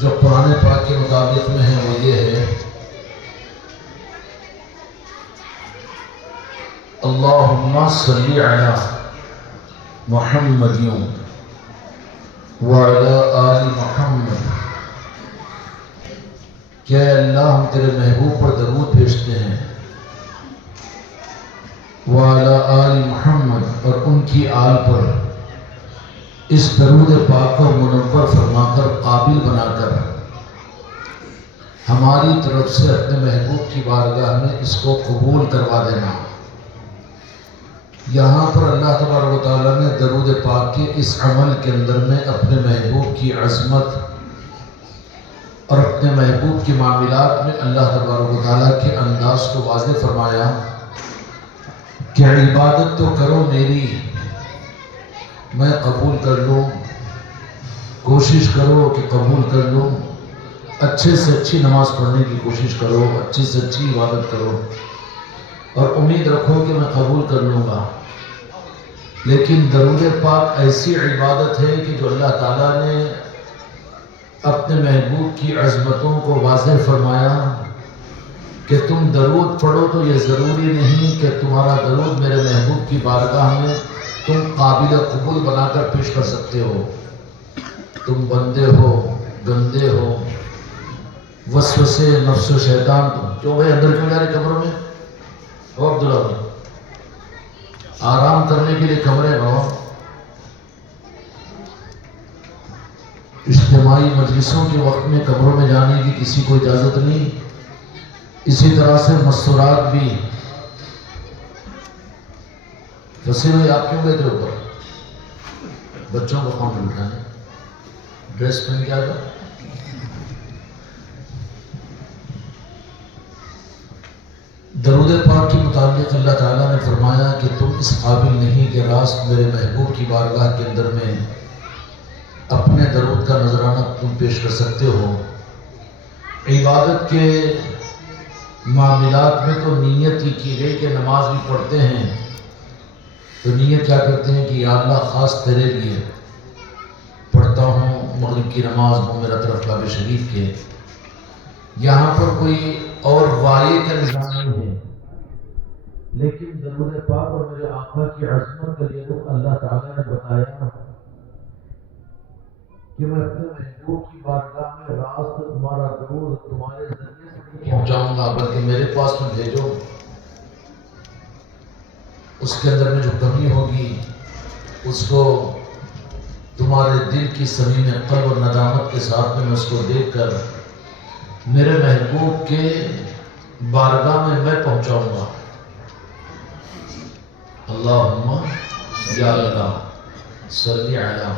جو قرآن پاک کے مطابق میں ہے وہ یہ ہے: اللہم صلی علی محمد وعلی آل محمد۔ کہ اے اللہ ہم تیرے محبوب پر درود بھیجتے ہیں، وعلی آل محمد، اور ان کی آل پر اس درود پاک کو منور فرما کر، قابل بنا کر ہماری طرف سے اپنے محبوب کی بارگاہ میں اس کو قبول کروا دینا۔ یہاں پر اللہ تبارک و تعالیٰ نے درود پاک کے اس عمل کے اندر میں اپنے محبوب کی عظمت اور اپنے محبوب کے معاملات میں اللہ تبارک و تعالیٰ کے انداز کو واضح فرمایا کہ عبادت تو کرو میری، میں قبول کر لوں، کوشش کرو کہ قبول کر لوں، اچھے سے اچھی نماز پڑھنے کی کوشش کرو، اچھی سے اچھی عبادت کرو اور امید رکھو کہ میں قبول کر لوں گا۔ لیکن درود پاک ایسی عبادت ہے کہ جو اللہ تعالیٰ نے اپنے محبوب کی عظمتوں کو واضح فرمایا کہ تم درود پڑھو تو یہ ضروری نہیں کہ تمہارا درود میرے محبوب کی بارگاہ میں تم قابل قبول بنا کر پیش کر سکتے ہو۔ تم بندے ہو، گندے ہو، وسوسے نفس و شیطان، تم کیوں بھائی اندر کیوں جا رہے کمروں میں؟ او عبداللہ بھائی، آرام کرنے کے لیے کمرے بھاؤ، اجتماعی مجلسوں کے وقت میں کمروں میں جانے کی کسی کو اجازت نہیں۔ اسی طرح سے مستورات بھی۔ وسیم بھائی آپ کیوں گئے تھے اوپر؟ بچوں کو کام اٹھانے، ڈریس پہن کے آتا۔ درود پاک کے متعلق اللہ تعالیٰ نے فرمایا کہ تم اس قابل نہیں کہ راست میرے محبوب کی بارگاہ کے اندر میں اپنے درود کا نذرانہ تم پیش کر سکتے ہو۔ عبادت کے معاملات میں تو نیت ہی کی گئی کہ نماز بھی پڑھتے ہیں تو نیت کیا کرتے ہیں کہ یا اللہ خاص تیرے لیے پڑھتا ہوں، مغرب کی نماز وہ میرا طرف کعبہ شریف کے۔ یہاں پر کوئی اور وارے کا نظام نہیں ہے، لیکن درود پاک اور میرے آقا کی عظمت کا یہ رخ اللہ تعالیٰ نے بتایا کہ میں اپنے محبوب کی بارگاہ میں راست تمہارا درود تمہارے ذریعے سے نہیں پہنچاؤں گا، بلکہ میرے پاس میں بھیجو۔ اس کے اندر میں جو کمی ہوگی اس کو تمہارے دل کی صمیم قلب اور ندامت کے ساتھ میں اس کو دیکھ کر میرے محبوب کے بارگاہ میں پہنچاؤں گا۔ اللہم یا اللہ صلی علی۔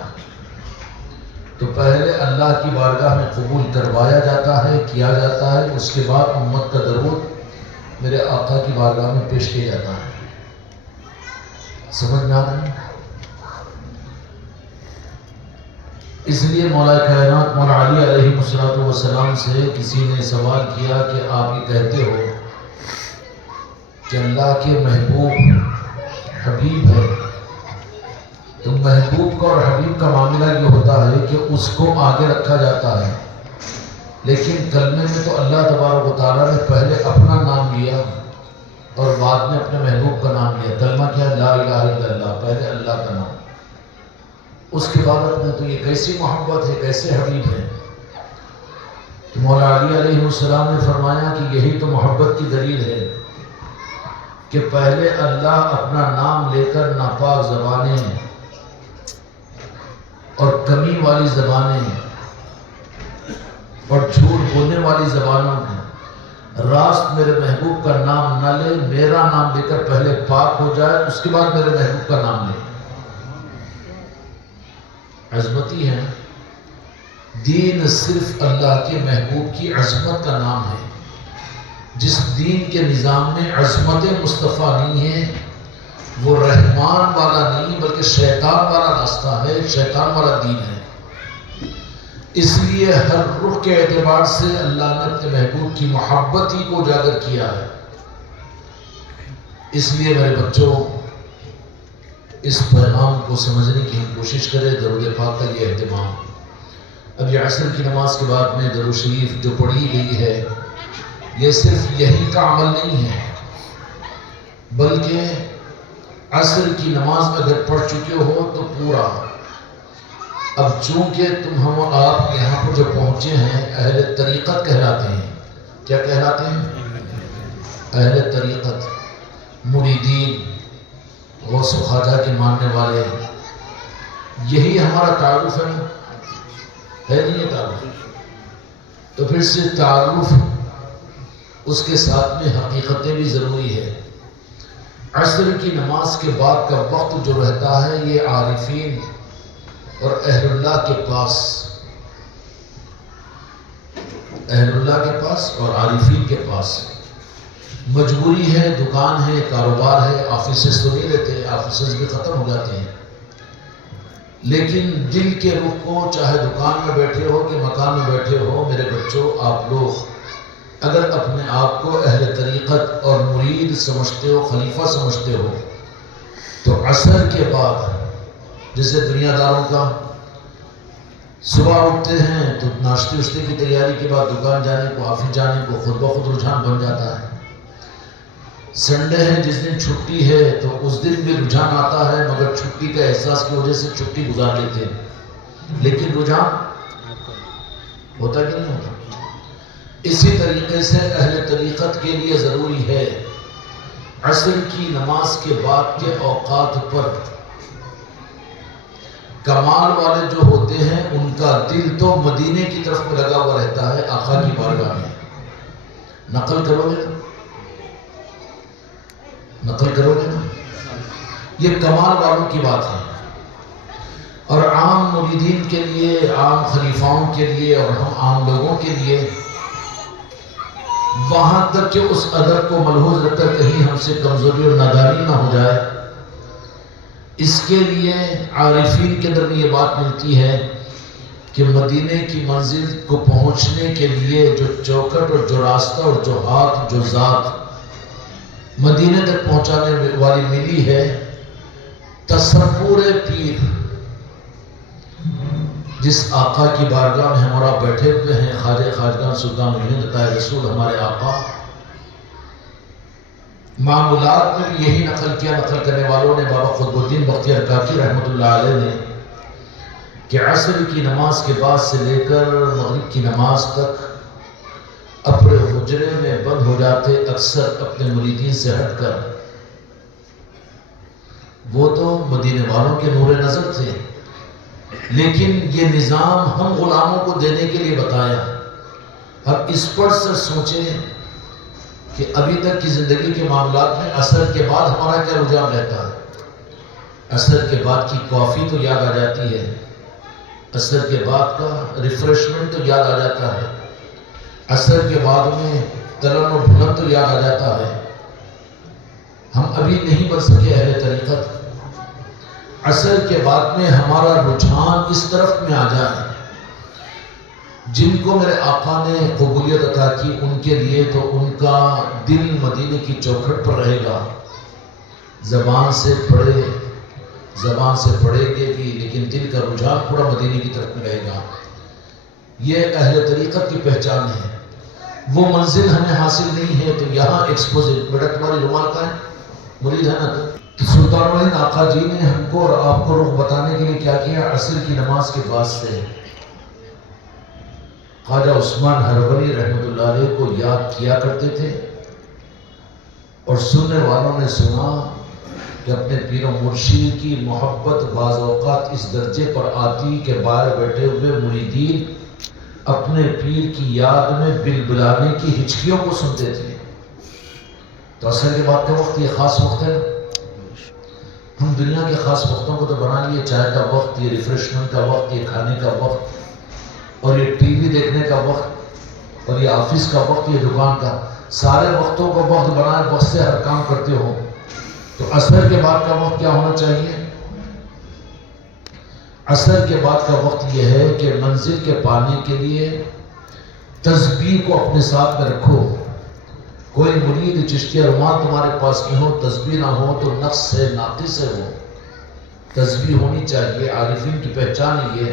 تو پہلے اللہ کی بارگاہ میں قبول کروایا جاتا ہے، کیا جاتا ہے، اس کے بعد امت کا درود میرے آقا کی بارگاہ میں پیش کیا جاتا ہے۔ سمجھ میں آ رہا ہے؟ اس لیے مولا کائنات مولا علی علیہ السلام سے کسی نے سوال کیا کہ آپ یہ کہتے ہو کہ اللہ کے محبوب حبیب ہے، تو محبوب کا اور حبیب کا معاملہ یہ ہوتا ہے کہ اس کو آگے رکھا جاتا ہے، لیکن کلمے میں تو اللہ تبارک و تعالیٰ نے پہلے اپنا نام لیا اور بعد میں اپنے محبوب کا نام لیا۔ کلمہ کیا ہے؟ لا الہ الا اللہ، پہلے اللہ کا نام، اس کے بعد میں تو یہ کیسی محبت ہے، کیسے حبیب ہے۔ تو مولا علی علیہ السلام نے فرمایا کہ یہی تو محبت کی دلیل ہے کہ پہلے اللہ اپنا نام لے کر ناپاک زبانیں اور کمی والی زبانیں اور جھوٹ بولنے والی زبانوں میں راست میرے محبوب کا نام نہ لے، میرا نام لے کر پہلے پاک ہو جائے، اس کے بعد میرے محبوب کا نام لے۔ عظمتی ہے دین، صرف اللہ کے محبوب کی عظمت کا نام ہے۔ جس دین کے نظام میں عظمت مصطفیٰ نہیں ہے وہ رحمان والا نہیں بلکہ شیطان والا راستہ ہے، شیطان والا دین ہے۔ اس لیے ہر رخ کے اعتبار سے اللہ نے اپنے محبوب کی محبت ہی کو اجاگر کیا ہے۔ اس لیے میرے بچوں اس پیغام کو سمجھنے کی ہم کوشش کریں۔ درود پاک کا یہ اہتمام اب یہ عصر کی نماز کے بعد میں درود شریف جو پڑھی گئی ہے یہ صرف یہی کا عمل نہیں ہے، بلکہ عصر کی نماز اگر پڑھ چکے ہو تو پورا. اب چونکہ تم ہم اور آپ یہاں پر جو پہنچے ہیں اہل طریقت کہلاتے ہیں. کیا کہلاتے ہیں؟ اہل طریقت، مریدین، غوث و خواجہ کے ماننے والے. یہی ہمارا تعارف ہے نہیں یہ تعارف؟ تو پھر سے تعارف اس کے ساتھ میں حقیقتیں بھی ضروری ہے. عصر کی نماز کے بعد کا وقت جو رہتا ہے یہ عارفین اور اہل اللہ کے پاس، اہل اللہ کے پاس اور عارفین کے پاس. مجبوری ہے، دکان ہے، کاروبار ہے، آفیسز تو نہیں رہتے، آفیسز بھی ختم ہو جاتے ہیں، لیکن دل کے رخ کو چاہے دکان میں بیٹھے ہو کہ مکان میں بیٹھے ہو، میرے بچوں آپ لوگ اگر اپنے آپ کو اہل طریقت اور مرید سمجھتے ہو، خلیفہ سمجھتے ہو، تو عصر کے بعد جیسے دنیا داروں کا صبح اٹھتے ہیں تو ناشتے وشتے کی تیاری کے بعد دکان جانے کو، آفس جانے کو خود بخود رجحان بن جاتا ہے. سنڈے ہے جس دن چھٹی ہے تو اس دن بھی رجحان آتا ہے، مگر چھٹی کا احساس کی وجہ سے چھٹی گزار لیتے ہیں، لیکن رجحان ہوتا کہ نہیں ہوتا. اسی طریقے سے اہل طریقت کے لیے ضروری ہے عصر کی نماز کے بعد کے اوقات پر کمال والے جو ہوتے ہیں ان کا دل تو مدینے کی طرف میں لگا ہوا رہتا ہے، آقا کی بارگاہ میں. نقل کرو گے نا؟ نقل کرو گے نا؟ یہ کمال والوں کی بات ہے. اور عام مریدین کے لیے، عام خلیفاؤں کے لیے اور ہم عام لوگوں کے لیے وہاں تک کہ اس ادب کو ملحوظ رکھ کر کہیں ہم سے کمزوری اور نادانی نہ ہو جائے، اس کے لیے عارفین کے اندر میں یہ بات ملتی ہے کہ مدینے کی منزل کو پہنچنے کے لیے جو چوکٹ اور جو راستہ اور جو ہاتھ جو ذات مدینے تک پہنچانے والی ملی ہے، تصور پیر. جس آقا کی بارگاہ میں ہمارا بیٹھے ہوئے ہیں خواجہ خواجگان سلطان محمد عطا رسول ہمارے آقا، معمولات میں بھی یہی نقل کیا. نقل کرنے والوں نے بابا قطب الدین بختیار کاکی رحمۃ اللہ علیہ نے کہ عصر کی نماز کے بعد سے لے کر مغرب کی نماز تک اپنے حجرے میں بند ہو جاتے اکثر اپنے مریدین سے ہٹ کر. وہ تو مدینے والوں کے نور نظر تھے، لیکن یہ نظام ہم غلاموں کو دینے کے لیے بتایا. اب اس پر سر سوچیں کہ ابھی تک کی زندگی کے معاملات میں عصر کے بعد ہمارا کیا رجحان رہتا ہے. عصر کے بعد کی کافی تو یاد آ جاتی ہے، عصر کے بعد کا ریفریشمنٹ تو یاد آ جاتا ہے، عصر کے بعد میں تلن و بھلن تو یاد آ جاتا ہے. ہم ابھی نہیں بن سکے اہل طریقت. عصر کے بعد میں ہمارا رجحان اس طرف میں آ جائے. جن کو میرے آقا نے قبولیت عطا کی ان کے لیے تو ان کا دل مدینے کی چوکھٹ پر رہے گا. زبان سے پڑھے گے بھی، لیکن دل کا رجحان پورا مدینے کی طرف میں رہے گا. یہ اہل طریقت کی پہچان ہے. وہ منزل ہمیں حاصل نہیں ہے تو یہاں ایکسپوزٹ. بیٹا تمہاری رومال کا ہے، مرید ہے نا؟ تو سلطان الہند آقا جی نے ہم کو اور آپ کو رخ بتانے کے لیے کیا کیا؟ عصر کی نماز کے بعد سے خواجہ عثمان ہروری رحمۃ اللہ علیہ کو یاد کیا کرتے تھے، اور سننے والوں نے سنا کہ اپنے پیر و مرشد کی محبت بعض اوقات اس درجے پر آتی کہ باہر بیٹھے ہوئے مریدین اپنے پیر کی یاد میں بلبلانے کی ہچکیوں کو سنتے تھے. تو عصر کے بعد کا وقت یہ خاص وقت ہے. ہم دنیا کے خاص وقتوں کو تو بنا لیے، چائے کا وقت، یہ ریفریشمنٹ کا وقت، یہ کھانے کا وقت، اور یہ ٹی وی دیکھنے کا وقت، اور یہ آفس کا وقت، یہ دکان کا، سارے وقتوں کو وقت بنائے، وقت سے ہر کام کرتے ہو. تو عصر کے بعد کا وقت کیا ہونا چاہیے؟ عصر کے بعد کا وقت یہ ہے کہ منزل کے پانے کے لیے تسبیح کو اپنے ساتھ میں رکھو. کوئی مرید چشتی ارمان تمہارے پاس میں ہو، تسبیح نہ ہو تو نقص ہے، ناقص ہے. وہ تسبیح ہونی چاہیے. عارفین کی پہچان یہ.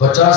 50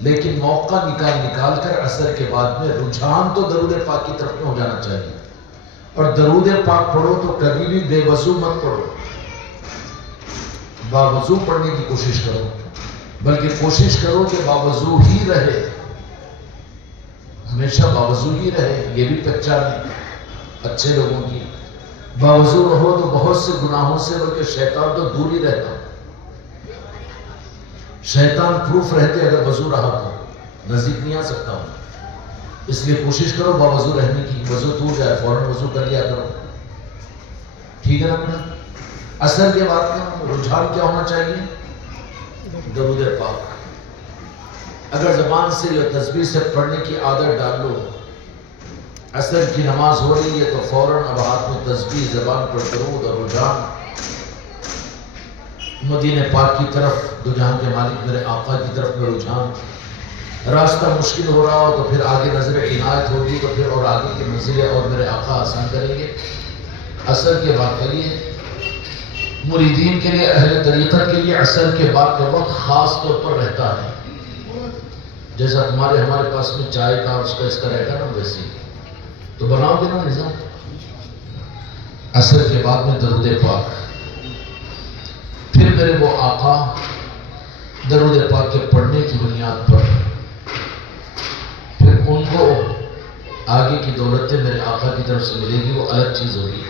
لیکن موقع نکال کر عصر کے بعد میں رجحان تو درود پاک کی طرف میں ہو جانا چاہیے. اور درود پاک پڑھو تو کبھی بھی بے وضو مت پڑھو، باوضو پڑھنے کی کوشش کرو، بلکہ کوشش کرو کہ باوضو ہی رہے، ہمیشہ باوضو ہی رہے. یہ بھی پہچان ہے اچھے لوگوں کی، باوضو رہو تو بہت سے گناہوں سے بلکہ شیطان تو دور ہی رہتا. شیطان پروف رہتے اگر وضو رہا تو نزدیک نہیں آ سکتا ہوں. اس لیے کوشش کرو باوضو رہنے کی. وضو ٹوٹ جائے فوراً وضو کر لیا کرو، ٹھیک ہے نا بیٹا؟ عصر کے بعد میں رجحان کیا ہونا چاہیے؟ درود پاک. اگر زبان سے یا تسبیح سے پڑھنے کی عادت ڈال لو، عصر کی نماز ہو رہی ہے تو فوراً اب ہاتھ میں تسبیح، زبان پر درود اور رجحان مدینہ پاک کی طرف، دو جہاں کے مالک میرے آقا کی طرف میں رجحان. راستہ مشکل ہو رہا ہو تو پھر آگے نظر عنایت ہوگی تو پھر اور آگے کی منزلیں اور میرے آقا آسان کریں گے. عصر کے بعد کریے. مریدین کے لیے، اہل طریقہ کے لیے عصر کے بعد کا وقت خاص طور پر رہتا ہے. جیسا ہمارے پاس میں چائے کا اس کا رہتا نا، ویسے تو بناؤ گے نا نظام. عصر کے بعد میں درود پاک. پھر میرے وہ آقا درود پاک کے پڑھنے کی بنیاد پر پھر ان کو آگے کی دولتیں میرے آقا کی طرف سے ملے گی، وہ الگ چیز ہوگی.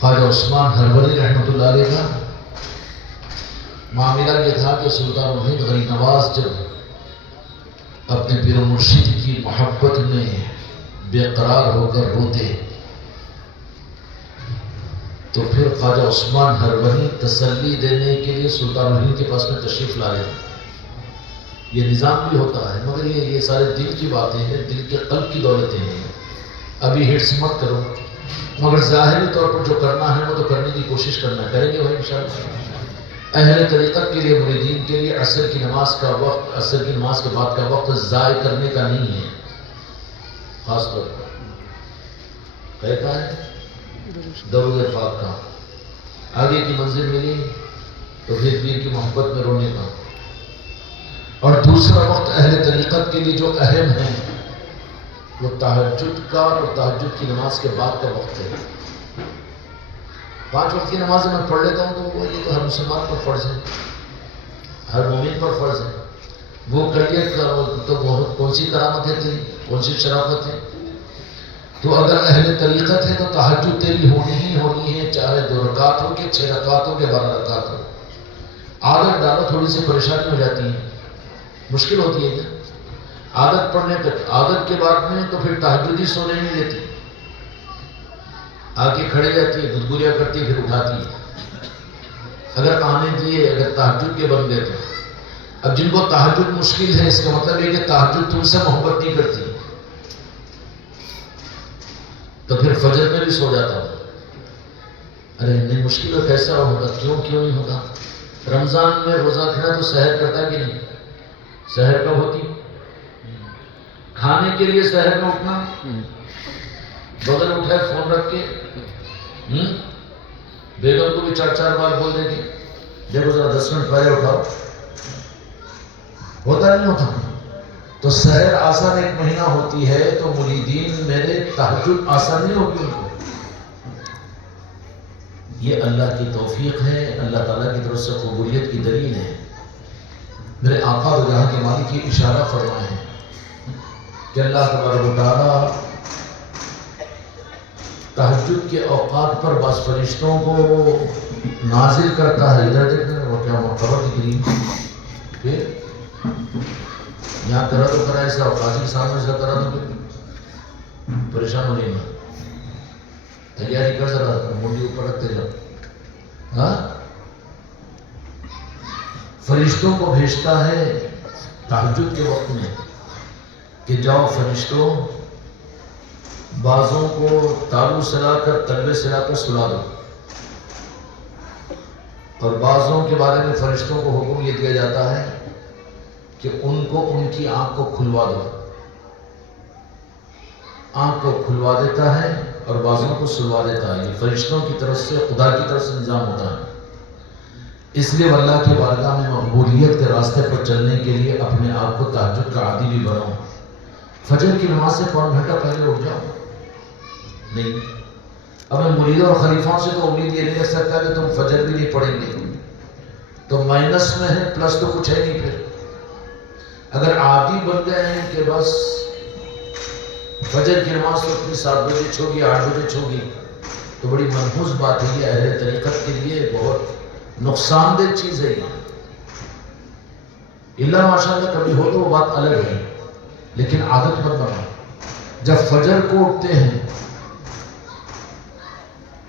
خواجہ عثمان ہروری رحمۃ اللہ علیہ کا معاملہ یہ تھا کہ سلطان الہند غریب نواز جب اپنے پیر و مرشد کی محبت میں بے قرار ہو کر روتے تو پھر خواجہ عثمان ہروری تسلی دینے کے لیے سلطان الہند کے پاس میں تشریف لا رہے. یہ نظام بھی ہوتا ہے مگر یہ سارے دل کی باتیں ہیں، دل کے قلب کی دولتیں ہیں. ابھی ہٹس مت کرو، مگر ظاہری طور پر جو کرنا ہے وہ تو کرنے کی کوشش کرنا کریں گے وہ انشاءاللہ. اہل طریقت کے لیے، مریدین کے لیے عصر کی نماز کا وقت، عصر کی نماز کے بعد کا وقت ضائع کرنے کا نہیں ہے. خاص طور پر کہتا ہے درود پاک کا. آگے کی منزل ملی تو پھر پیر کی محبت میں رونے کا. اور دوسرا وقت اہل طریقت کے لیے جو اہم ہے وہ تہجد کا اور تہجد کی نماز کے بعد کا وقت ہے. 5 وقت کی نماز میں پڑھ لیتا ہوں تو یہ تو ہر مسلمان پر فرض ہے، ہر مومن پر فرض ہے. وہ کریے تو کون سی کرامت ہے تیری، کون سی شرافت ہے. تو اگر اہل طریقت ہے تو تہجد تیری ہونی ہی ہونی ہے، چاہے 2 رکعت ہو کہ 6 رکعت ہو کہ 12 رکعت ہو. عادت ڈالو، تھوڑی سی پریشانی ہو جاتی ہے، مشکل ہوتی ہے کیا عادت پڑھنے تک. عادت کے بعد میں تو پھر تہجد ہی سونے نہیں دیتی، آ کے کھڑے جاتی ہے، گدگدیاں کرتی ہے، پھر اٹھاتی ہے. اگر آنے دیے، اگر تہجد کے بن گئے تو. اب جن کو تہجد مشکل ہے، اس کا مطلب یہ کہ تہجد تم سے محبت نہیں کرتی، تو پھر فجر میں بھی سو جاتا ہوں. ارے نہیں مشکل ہے، کیسا ہوگا، کیوں نہیں ہوگا. رمضان میں روزہ کھڑا تو سحر کرتا کہ نہیں؟ سحر کب ہوتی؟ کھانے کے لیے سحر میں اٹھنا، بغل اٹھائے فون رکھ کے بیگم کو بھی 4 بار بول دیں گے دیکھو ذرا 10 منٹ پہلے اٹھاؤ. ہوتا نہیں ہوتا. تو سحر آسان 1 مہینہ ہوتی ہے تو مریدین میرے تہجد آسان نہیں ہوگی ان کو. یہ اللہ کی توفیق ہے، اللہ تعالیٰ کی طرف سے قبولیت کی دلیل ہے. میرے آقا و جہاں کے مالک کی اشارہ فرمائے ہیں کہ اللہ تبارک و تعالیٰ تہجد کے اوقات پر بعض فرشتوں کو نازل کرتا ہے. ادھر دیکھیں وہ کیا محتبہ دکھ رہی، پھر یہاں کرا تو کرا ایسا، قاضی کے سامنے سے کرا تو پریشان ہو رہی نا. تیاری کر ذرا، منڈی اوپر رکھتے جاؤ. ہاں فرشتوں کو بھیجتا ہے تہجد کے وقت میں کہ جاؤ فرشتوں بازوں کو تالو سلا کر، تلوے سلا کر سلا دو. اور بازوں کے بارے میں فرشتوں کو حکم یہ دیا جاتا ہے کہ ان کو ان کی آنکھ کو کھلوا دو. آنکھ کو کھلوا دیتا ہے اور بازوں کو سلوا دیتا ہے. یہ فرشتوں کی طرف سے، خدا کی طرف سے نظام ہوتا ہے. اس لیے اللہ کی بارگاہ میں مقبولیت کے راستے پر چلنے کے لیے اپنے آپ کو تہجد کا عادی بھی بناؤ. فجر کی نماز سے 1 گھنٹہ پہلے اٹھ جاؤ. نہیں، اب میں مریدوں اور خلیفوں سے تو امید یہ نہیں رکھ سکتا کہ تم فجر بھی نہیں پڑھیں گے. تو مائنس میں ہے، پلس تو کچھ ہے نہیں. پھر اگر عادی بن گئے ہیں کہ بس فجر کی نماز تو اپنی 7 بجے چھوڑی 8 بجے چھوڑی، تو بڑی منحوس بات ہے. یہ اہل طریقت کے لیے بہت نقصان دہ چیز ہے. اللہ ماشاء اللہ کبھی ہو تو وہ بات الگ ہے، لیکن عادت مت بناؤ. جب فجر کو اٹھتے ہیں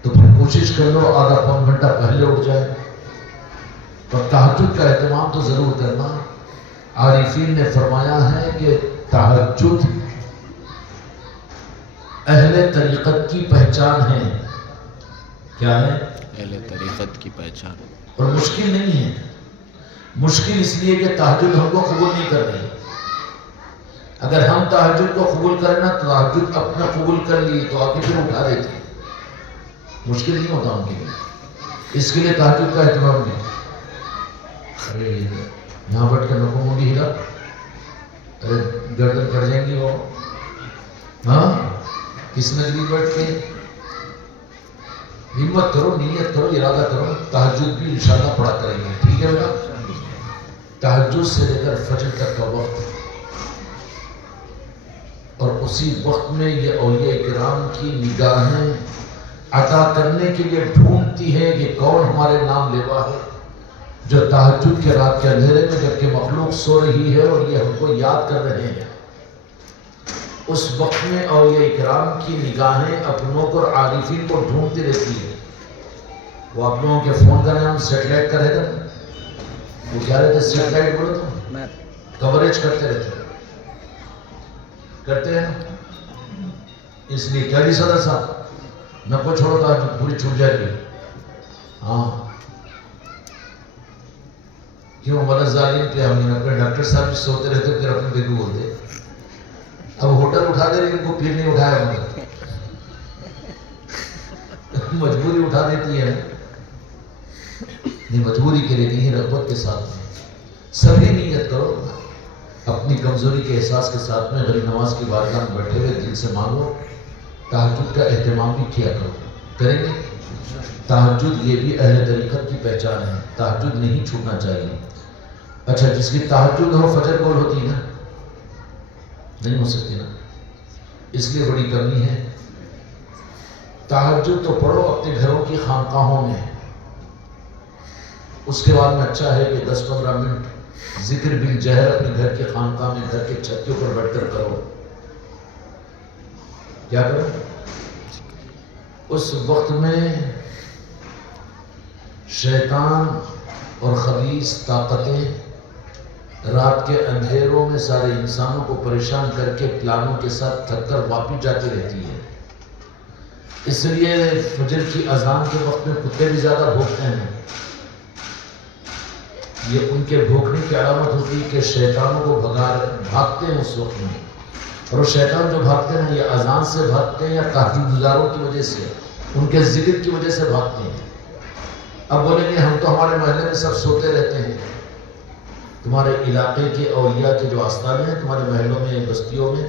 تو پھر کوشش کر لو آدھا 1 گھنٹہ پہلے اٹھ جائے. اور تہجد کا اہتمام تو ضرور کرنا. عارفین نے فرمایا ہے کہ تہجد اہل طریقت کی پہچان ہے. کیا ہے؟ اہل طریقت کی پہچان. اور مشکل نہیں ہے. مشکل اس لیے کہ تہجد ہم کو قبول نہیں کر رہی. اگر ہم تہجد کو قبول کریں نا، تہجد اپنا قبول کر لی تو آ کے پھر اٹھا دیتی. مشکل نہیں ہوتا ان کے لیے. اس کے لیے تہجد کا اہتمام نہیں. ارے یہاں بیٹھ کے لوگوں کو بھی ہلا، ارے گردن کٹ جائیں گی وہ. ہاں، کس نجلی بیٹھ کے ہمت کرو، نیت کرو، ارادہ کرو. تہجد بھی انشاءاللہ پڑھا کریں گے. ٹھیک ہے بیٹا؟ تہجد سے لے کر فجر تک کا وقت، اور اسی وقت میں یہ اولیاء کرام کی نگاہیں عطا کرنے کے لیے ڈھونڈتی ہے کہ کون ہمارے نام لیوا ہے، جو تہجد کے رات کے اندھیرے میں جبکہ مخلوق سو رہی ہے اور یہ ہم کو یاد کر رہے ہیں. اس وقت میں اولیاء کرام کی نگاہیں اپنوں کو اور عارفین کو ڈھونڈتی رہتی ہے. وہ آپ لوگوں کے فون کا نام سیٹلائٹ کا رہتا ہے. وہ کیا رہتے ہیں؟ سیٹلائٹ بولو تو کوریج کرتے رہتے ہیں. کرتے ہیں نا. اس لیے کیا جی صدر صاحب نہ کو چھوڑو تو پوری چھوٹ جائے گی. ہاں کیوں غلط ظالم پہ ہم نے اپنے ڈاکٹر صاحب بھی سوتے رہتے پھر اپنے بیبی بولتے. اب ہوٹل اٹھا دے لیکن کو پھر نہیں اٹھایا ہم نے. مجبوری اٹھا دیتی ہے. نہیں، مجبوری کے لیے نہیں، رغبت کے ساتھ سبھی نیت کرو. اپنی کمزوری کے احساس کے ساتھ میں غریب نواز کی بارگاہ میں بیٹھے ہوئے دل سے مانگو. تہجد کا اہتمام بھی کیا کرو. کریں گے؟ تہجد یہ بھی اہل طریقت کی پہچان ہے. تہجد نہیں چھوٹنا چاہیے. اچھا، جس کی تہجد ہو فجر گول ہوتی نا؟ نہیں ہو سکتی نا. اس لیے بڑی کمی ہے. تہجد تو پڑھو اپنے گھروں کی خانقاہوں میں. اس کے بعد میں اچھا ہے کہ 10-15 منٹ ذکر بالجہر اپنے گھر کے خانقاہ میں گھر کے چھت کے اوپر بیٹھ کر کرو. کیا کرو؟ اس وقت میں شیطان اور خبیث طاقتیں رات کے اندھیروں میں سارے انسانوں کو پریشان کر کے پلانوں کے ساتھ تھک کر واپس جاتی رہتی ہے. اس لیے فجر کی اذان کے وقت میں کتے بھی زیادہ بھوکتے ہیں. یہ ان کے بھوکنے کی علامت ہوتی ہے کہ شیطانوں کو بھاگتے ہیں اس وقت میں. اور وہ شیطان جو بھاگتے ہیں یہ اذان سے بھاگتے ہیں یا تہجد گزاروں کی وجہ سے، ان کے ذکر کی وجہ سے بھاگتے ہیں. اب بولیں گے ہم تو ہمارے محلے میں سب سوتے رہتے ہیں. تمہارے علاقے کے اولیاء کے جو آستانے ہیں تمہارے محلوں میں بستیوں میں،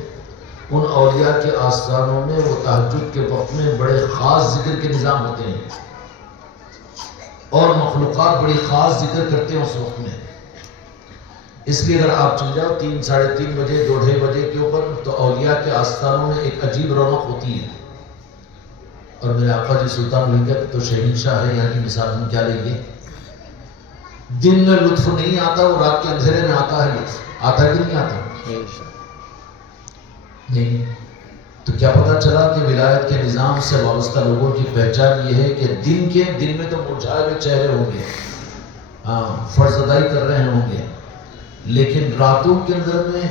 ان اولیاء کے آستانوں میں وہ تہجد کے وقت میں بڑے خاص ذکر کے نظام ہوتے ہیں اور مخلوقات بڑی خاص ذکر کرتے ہیں اس وقت میں. اس لیے اگر آپ چل جاؤ 3-3:30 بجے 2-2:30 بجے کے اوپر تو اولیاء کے آستانوں میں ایک عجیب رونق ہوتی ہے. اور میرے آقا جی سلطان ملکت تو شہنشاہ ہے، یہاں کی مثال ہم کیا لیں گے. دن میں لطف نہیں آتا، وہ رات کے اندھیرے میں آتا ہے. لطف آتا کہ نہیں آتا؟ نہیں. تو کیا پتا چلا کہ ولایت کے نظام سے وابستہ لوگوں کی پہچان یہ ہے کہ دن میں تو مرجھائے ہوئے چہرے ہوں گے، ہاں فرض ادائی کر رہے ہوں گے، لیکن راتوں کے اندر میں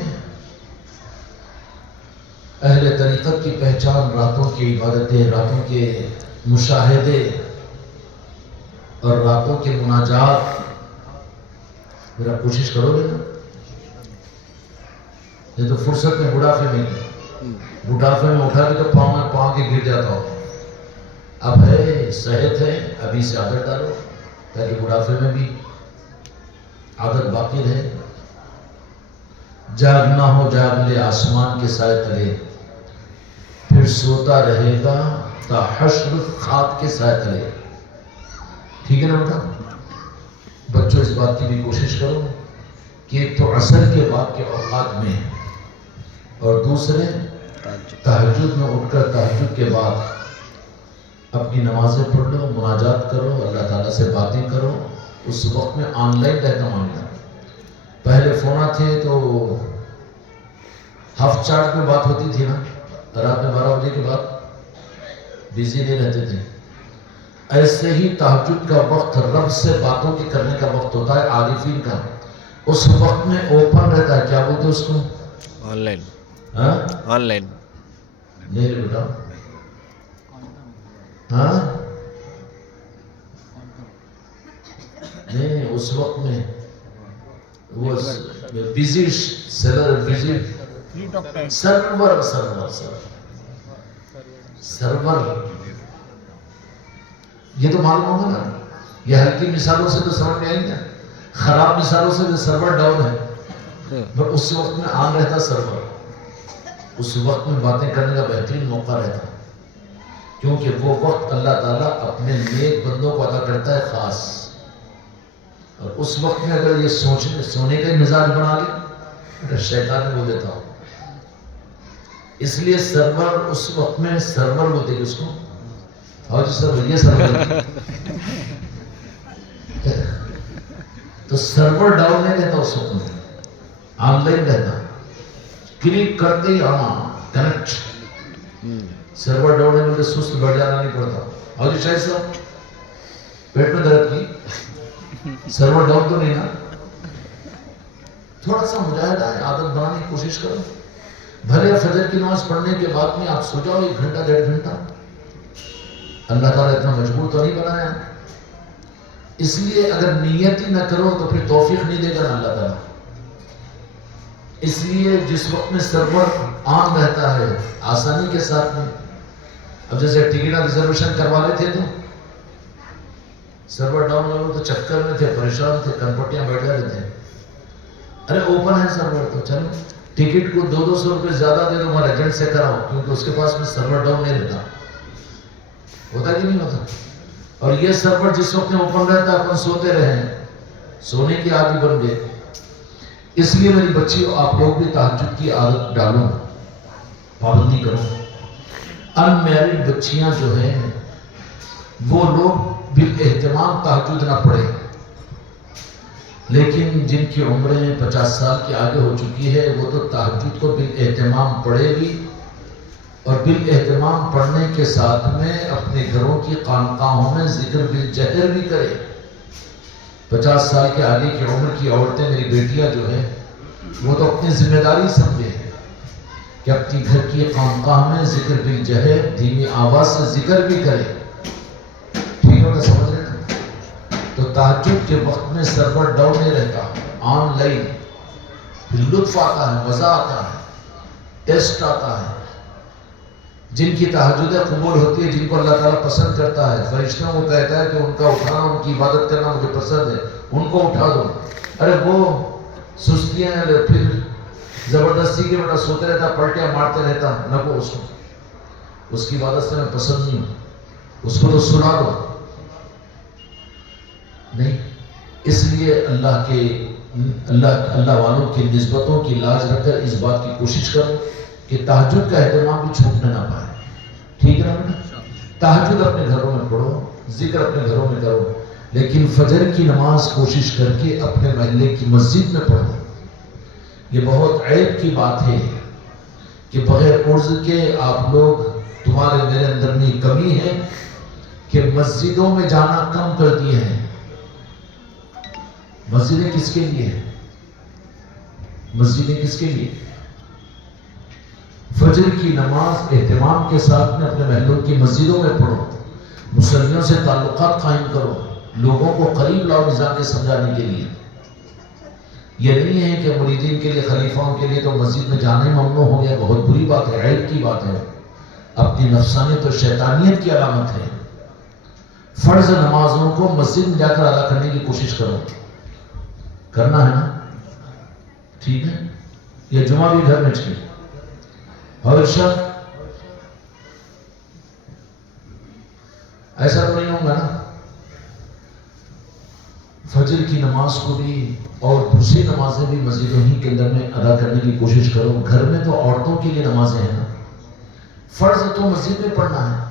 اہل طریقت کی پہچان راتوں کی عبادتیں، راتوں کے مشاہدے اور راتوں کے مناجات. ذرا کوشش کرو گے نا. یہ تو فرصت میں بڑھاپے میں بڑھاپے میں اٹھا کے تو پاؤں کے گر جاتا ہو. اب ہے صحت ہے، ابھی سے عادت ڈالو. تاکہ بڑھاپے میں بھی عادت باقی رہے. جاگنا ہو جاگ لے آسمان کے سائے تلے، پھر سوتا رہے گا تا حشر خواب کے سائے تلے. ٹھیک ہے نا بیٹا؟ بچوں اس بات کی بھی کوشش کرو کہ ایک تو عصر کے بعد کے اوقات میں اور دوسرے تہجد میں اٹھ کر تہجد کے بعد اپنی نمازیں پڑھ لو، مناجات کرو، اللہ تعالیٰ سے باتیں کرو. اس وقت میں آن لائن رہنا معاملہ. پہلے فون تھے تو ہاف چارٹ میں بات ہوتی تھی نا، رات میں 12 بجے کے بعد بزی نہیں رہتے تھے. ایسے ہی تہجد کا وقت رب سے باتوں کے کرنے کا وقت ہوتا ہے عارفین کا. اس وقت میں اوپن رہتا ہے، کیا بولتے اس کو؟ On line. ہاں آن لائن نہیں بیٹا، ہاں نہیں، اس وقت میں وہ بزی سرور یہ تو معلوم ہوگا نا. یہ ہلکی مثالوں سے تو سمجھ میں آئی نا، خراب مثالوں سے تو سرور ڈاؤن ہے. بٹ اس وقت میں آن رہتا سرور. اس وقت میں باتیں کرنے کا بہترین موقع رہتا، کیونکہ وہ وقت اللہ تعالیٰ اپنے نیک بندوں کو عطا کرتا ہے خاص. اور اس وقت میں اگر یہ سونے کا مزاج بنا لے، شیطان میں بول دیتا ہوں. اس لیے سرور اس وقت میں سرور بولتے کہ اس کو اور جو سرور یہ سرور تو سرور ڈاؤن نہیں رہتا اس وقت میں، آن لائن رہتا. کلک کرتے ہی کنیکٹ. سرور ڈاؤن ہے مجھے سست بڑھ جانا نہیں پڑتا. اور جو شاید صاحب پیٹ میں درد کی سرور ڈاؤن تو نہیں نا. تھوڑا سا مجاہدہ ہے، عادت بنانے کی کوشش کرو. بھلے فجر کی نماز پڑھنے کے بعد میں آپ سو جاؤ 1 گھنٹہ 1.5 گھنٹہ. اللہ تعالیٰ اتنا مجبور تو نہیں بنایا. اس لیے اگر نیت ہی نہ کرو تو پھر توفیق نہیں دے گا نا اللہ تعالیٰ. اس لیے جس وقت میں سرور آن رہتا ہے آسانی کے ساتھ میں. اب جیسے ٹکٹ ریزرویشن کروا لیتے تو سرور ڈاؤن والوں تو چکر میں تھے، پریشان تھے، کنپٹیاں بیٹھ جاتے تھے. ارے اوپن ہے سرور تو چلو ٹکٹ کو 200 روپے زیادہ دے دو، ہمارے ایجنٹ سے کراؤ، کیونکہ اس کے پاس میں سرور ڈاؤن نہیں رہتا. ہوتا کہ نہیں ہوتا؟ اور یہ سرور جس وقت میں اوپن رہتا ہے اپن سوتے رہے، سونے کی عادت بن گئے. اس لیے میری بچیوں آپ لوگ بھی تہجد کی عادت ڈالو، پابندی کرو. ان میرڈ بچیاں جو ہیں وہ لوگ بالاہتمام تہجد نہ پڑھیں، لیکن جن کی عمریں 50 سال کے آگے ہو چکی ہے وہ تو تہجد کو بالاہتمام پڑھے گی، اور بالاہتمام پڑھنے کے ساتھ میں اپنے گھروں کی خانقاہوں میں ذکر بالجہر بھی کرے. 50 سال کے آگے کی عمر کی عورتیں میری بیٹیاں جو ہیں وہ تو اپنی ذمہ داری سمجھے کہ اپنی گھر کی خانقاہ میں ذکر بالجہر دھیمی آواز سے ذکر بھی کرے. ٹھیک ہوگا؟ سمجھ رہے ہیں؟ تو تہجد کے وقت میں سرور ڈاؤن نہیں رہتا، آن لائن. پھر لطف آتا ہے، مزہ آتا ہے، ٹیسٹ آتا ہے. جن کی تہجدیں قبول ہوتی ہے، جن کو اللہ تعالیٰ پسند کرتا ہے، فرشتوں کو کہتا ہے کہ ان کا اٹھانا، ان کی عبادت کرنا مجھے پسند ہے، ان کو اٹھا دو. ارے وہ سستیاں پھر زبردستی کے بیٹا سوتے رہتا، پلٹیاں مارتے رہتا، نہ کو اس کو، اس کی عبادت سے میں پسند نہیں ہوں، اس کو تو سنا دو. نہیں، اس لیے اللہ والوں کی نسبتوں کی لاج رکھ کر اس بات کی کوشش کرو کہ تہجد کا اہتمام بھی چھوٹنے نہ پائے. ٹھیک ہے نا بیٹا؟ تہجد اپنے گھروں میں پڑھو، ذکر اپنے گھروں میں کرو، لیکن فجر کی نماز کوشش کر کے اپنے محلے کی مسجد میں پڑھو. یہ بہت عیب کی بات ہے کہ بغیر عرض کے آپ لوگ، تمہارے میرے اندر میں کمی ہے کہ مسجدوں میں جانا کم کر دیے ہیں. مسجدیں کس کے لیے ہیں؟ مسجدیں کس کے لیے؟ فجر کی نماز اہتمام کے ساتھ میں اپنے محلوں کی مسجدوں میں پڑھو، مسلمانوں سے تعلقات قائم کرو، لوگوں کو قریب لاؤ نظام کے سمجھانے کے لیے. یہ نہیں ہے کہ مریدین کے لیے، خلیفاؤں کے لیے تو مسجد میں جانا ہی ممنوع ہو گیا. بہت بری بات ہے، عیب کی بات ہے، اپنی نفسانیت اور شیطانیت کی علامت ہے. فرض نمازوں کو مسجد میں جا کر ادا کرنے کی کوشش کرو. کرنا ہے نا؟ ٹھیک ہے. یہ جمعہ بھی گھر میں چاہیے. اور شب ایسا تو نہیں ہوگا نا؟ فجر کی نماز کو بھی اور دوسری نمازیں بھی مسجدوں ہی کے اندر میں ادا کرنے کی کوشش کرو. گھر میں تو عورتوں کے لیے نمازیں ہیں نا. فرض تو مسجد میں پڑھنا ہے.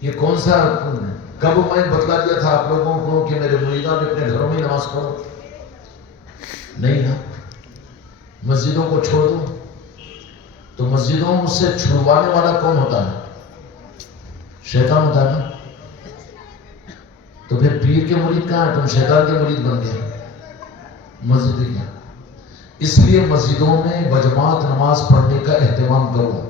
یہ کون سا کب میں بتلا دیا تھا آپ لوگوں کو کہ میرے مریدان اپنے گھروں میں نماز پڑھو؟ نہیں نا. مسجدوں کو چھوڑ دو. تو مسجدوں سے چھڑوانے والا کون ہوتا ہے؟ شیطان ہوتا ہے نا. تو پھر پیر کے مرید کہاں ہے؟ تم شیطان کے مرید بن گئے. مسجد کیا؟ اس لیے مسجدوں میں بجماعت نماز پڑھنے کا اہتمام کرو.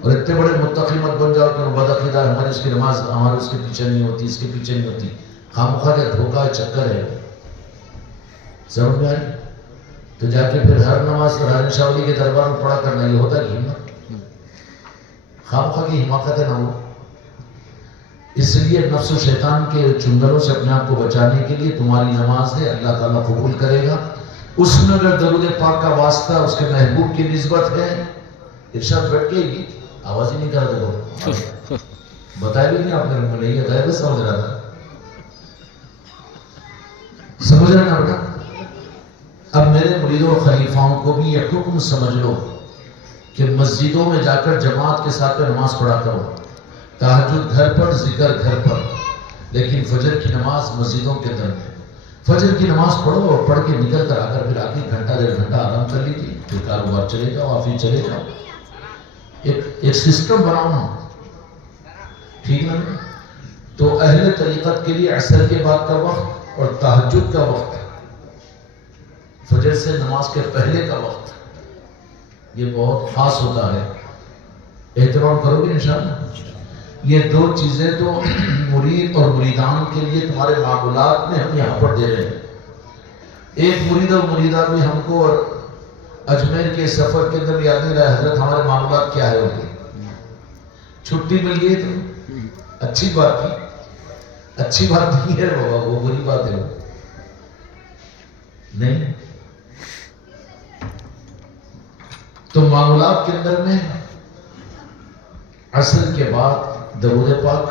اور اتنے بڑے متقی مت بن جاؤ کہ بدعقیدہ ہماری اس کی نماز ہمارے اس کے پیچھے نہیں ہوتی، اس کے پیچھے نہیں ہوتی. خامخواہ کا دھوکہ چکر ہے. سمجھ میں آئی؟ تو جا کے پھر ہر نماز راجن شاہ ولی کے دربار میں پڑھا کرنا، یہ ہوتا کہ ہمت خامخواہ کی حماقت ہے نا وہ. اس لیے نفس و شیطان کے چنگلوں سے اپنے آپ کو بچانے کے لیے تمہاری نماز ہے اللہ تعالیٰ قبول کرے گا. اس میں اگر درود پاک کا واسطہ اس کے محبوب کی نسبت ہے. ارشاد بیٹھ کے گی آواز ہی نہیں کر دے. بتایا بھی نہیں آپ نے، میں نہیں غیر سمجھ رہا تھا. سمجھ رہے نا بیٹا؟ اب میرے مریدوں و خلیفاؤں کو بھی یہ حکم سمجھ لو کہ مسجدوں میں جا کر جماعت کے ساتھ نماز پڑھا کرو. تہجد گھر پر، ذکر گھر پر، لیکن فجر کی نماز مسجدوں کے اندر میں. فجر کی نماز پڑھو اور پڑھ کے نکل کر آ کر پھر آگے گھنٹہ ڈیڑھ گھنٹہ آرام کر لیجیے. پھر کاروبار چلے جاؤ، آفس چلے جاؤ. ایک سسٹم بناؤ نا. ٹھیک نا؟ تو اہل طریقت کے لیے عصر کے بعد کا وقت اور تہجد کا وقت، فجر سے نماز کے پہلے کا وقت، یہ بہت خاص ہوتا ہے. احترام کرو گے انشاءاللہ. یہ دو چیزیں تو مرید اور مریدان کے لیے تمہارے معمولات میں ہم یہاں پر دے رہے ہیں. ایک مرید اور مریدہ بھی ہم کو اور اجمیر کے سفر کے اندر یاد نہیں رہا حضرت ہمارے معاملات کیا ہے. ان کی چھٹی مل گئی تو اچھی بات کی. اچھی بات نہیں ہے بابا، وہ بری بات ہے. وہ نہیں. تو معاملات کے اندر میں عصر کے بعد درود پاک